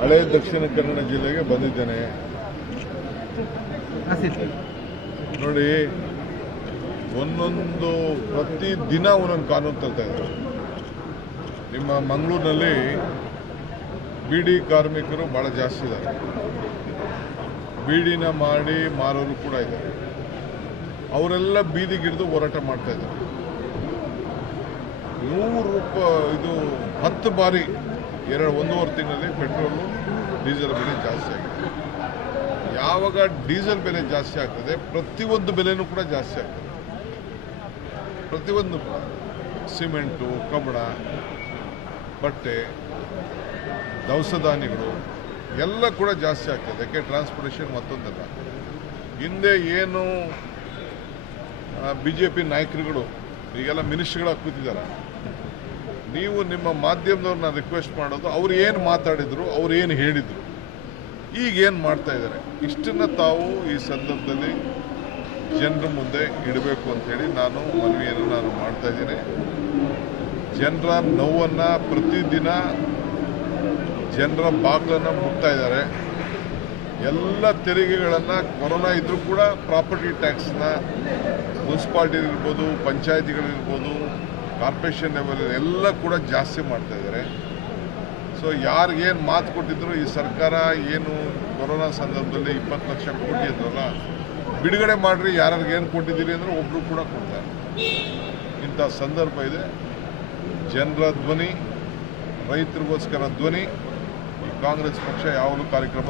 ಹಳೆ ದಕ್ಷಿಣ ಕನ್ನಡ ಜಿಲ್ಲೆಗೆ ಬಂದಿದ್ದೇನೆ. ನೋಡಿ ಒಂದೊಂದು ಪ್ರತಿ ದಿನ ಒಂದೊಂದು ಕಾನೂನು ತರ್ತಾ ಇದ್ದಾರೆ. ನಿಮ್ಮ ಮಂಗಳೂರಿನಲ್ಲಿ ಬಿಡಿ ಕಾರ್ಮಿಕರು ಭಾಳ ಜಾಸ್ತಿ ಇದ್ದಾರೆ. ಬೀಡಿನ ಮಾಡಿ ಮಾರೋರು ಕೂಡ ಇದ್ದಾರೆ. ಅವರೆಲ್ಲ ಬೀದಿಗಿಡಿದು ಹೋರಾಟ ಮಾಡ್ತಾ ಇದ್ದಾರೆ. ನೂರು ರೂಪಾಯಿ ಇದು ಹತ್ತು ಬಾರಿ ಎರಡು, ಒಂದೂವರೆ ತಿಂಗಳಲ್ಲಿ ಪೆಟ್ರೋಲು, ಡೀಸೆಲ್ ಬೆಲೆ ಜಾಸ್ತಿ ಆಗಿದೆ. ಯಾವಾಗ ಡೀಸೆಲ್ ಬೆಲೆ ಜಾಸ್ತಿ ಆಗ್ತದೆ, ಪ್ರತಿಯೊಂದು ಬೆಲೆನೂ ಕೂಡ ಜಾಸ್ತಿ ಆಗ್ತದೆ. ಪ್ರತಿಯೊಂದು ಕೂಡ ಸಿಮೆಂಟು, ಕಬ್ಬಣ, ಬಟ್ಟೆ ದವಸ ಧಾನ್ಯಗಳು ಎಲ್ಲ ಕೂಡ ಜಾಸ್ತಿ ಆಗ್ತದೆ. ಅದಕ್ಕೆ ಟ್ರಾನ್ಸ್ಪೋರ್ಟೇಷನ್ ಮತ್ತೊಂದಲ್ಲ. ಹಿಂದೆ ಏನು ಬಿ ಜೆ ಪಿ ನಾಯಕರುಗಳು, ಈಗೆಲ್ಲ ಮಿನಿಸ್ಟ್ರಿಗಳಾಗಿ ಕೂತಿದ್ದಾರೆ ನೀವು ನಿಮ್ಮ ಮಾಧ್ಯಮದವ್ರನ್ನ ರಿಕ್ವೆಸ್ಟ್ ಮಾಡೋದು, ಅವ್ರು ಏನು ಮಾತಾಡಿದ್ರು, ಅವ್ರು ಏನು ಹೇಳಿದರು. ಈಗ ಏನು ಮಾಡ್ತಾ ಇದ್ದಾರೆ? ಇಷ್ಟನ್ನು ತಾವು ಈ ಸಂದರ್ಭದಲ್ಲಿ ಜನರ ಮುಂದೆ ಇಡಬೇಕು ಅಂಥೇಳಿ ನಾನು ಮನವಿಯನ್ನು ನಾನು ಮಾಡ್ತಾ ಇದ್ದೀನಿ. ಜನರ ನೋವನ್ನು ಪ್ರತಿದಿನ ಜನರ ಬಾಗಿಲನ್ನು ಮುಟ್ತಾ ಇದ್ದಾರೆ. ಎಲ್ಲ ತೆರಿಗೆಗಳನ್ನು ಕೊರೋನಾ ಇದ್ದರೂ ಕೂಡ ಪ್ರಾಪರ್ಟಿ ಟ್ಯಾಕ್ಸ್ನ ಮುನ್ಸಿಪಾಲ್ಟಿಗಳಿರ್ಬೋದು, ಪಂಚಾಯತಿಗಳಿರ್ಬೋದು ಕಾರ್ಪೊರೇಷನ್ ಲೆವೆಲ್ ಎಲ್ಲ ಕೂಡ ಜಾಸ್ತಿ ಮಾಡ್ತಾ ಇದ್ದಾರೆ ಸೊ ಯಾರಿಗೇನು ಮಾತು ಕೊಟ್ಟಿದ್ರು ಈ ಸರ್ಕಾರ ಏನು ಕೊರೋನಾ ಸಂದರ್ಭದಲ್ಲಿ ಇಪ್ಪತ್ತು ಲಕ್ಷ ಕೋಟಿ ಅಂದ್ರಲ್ಲ, ಬಿಡುಗಡೆ ಮಾಡಿರಿ, ಯಾರ್ಯಾರಿಗೆ ಏನು ಕೊಟ್ಟಿದ್ದೀರಿ ಅಂದರೆ ಒಬ್ಬರು ಕೂಡ ಕೊಡ್ತಾರೆ. ಇಂಥ ಸಂದರ್ಭ ಇದೆ. ಜನರ ಧ್ವನಿ, ರೈತರಿಗೋಸ್ಕರ ಧ್ವನಿ, ಕಾಂಗ್ರೆಸ್ ಪಕ್ಷ ಯಾವಾಗಲೂ ಕಾರ್ಯಕ್ರಮ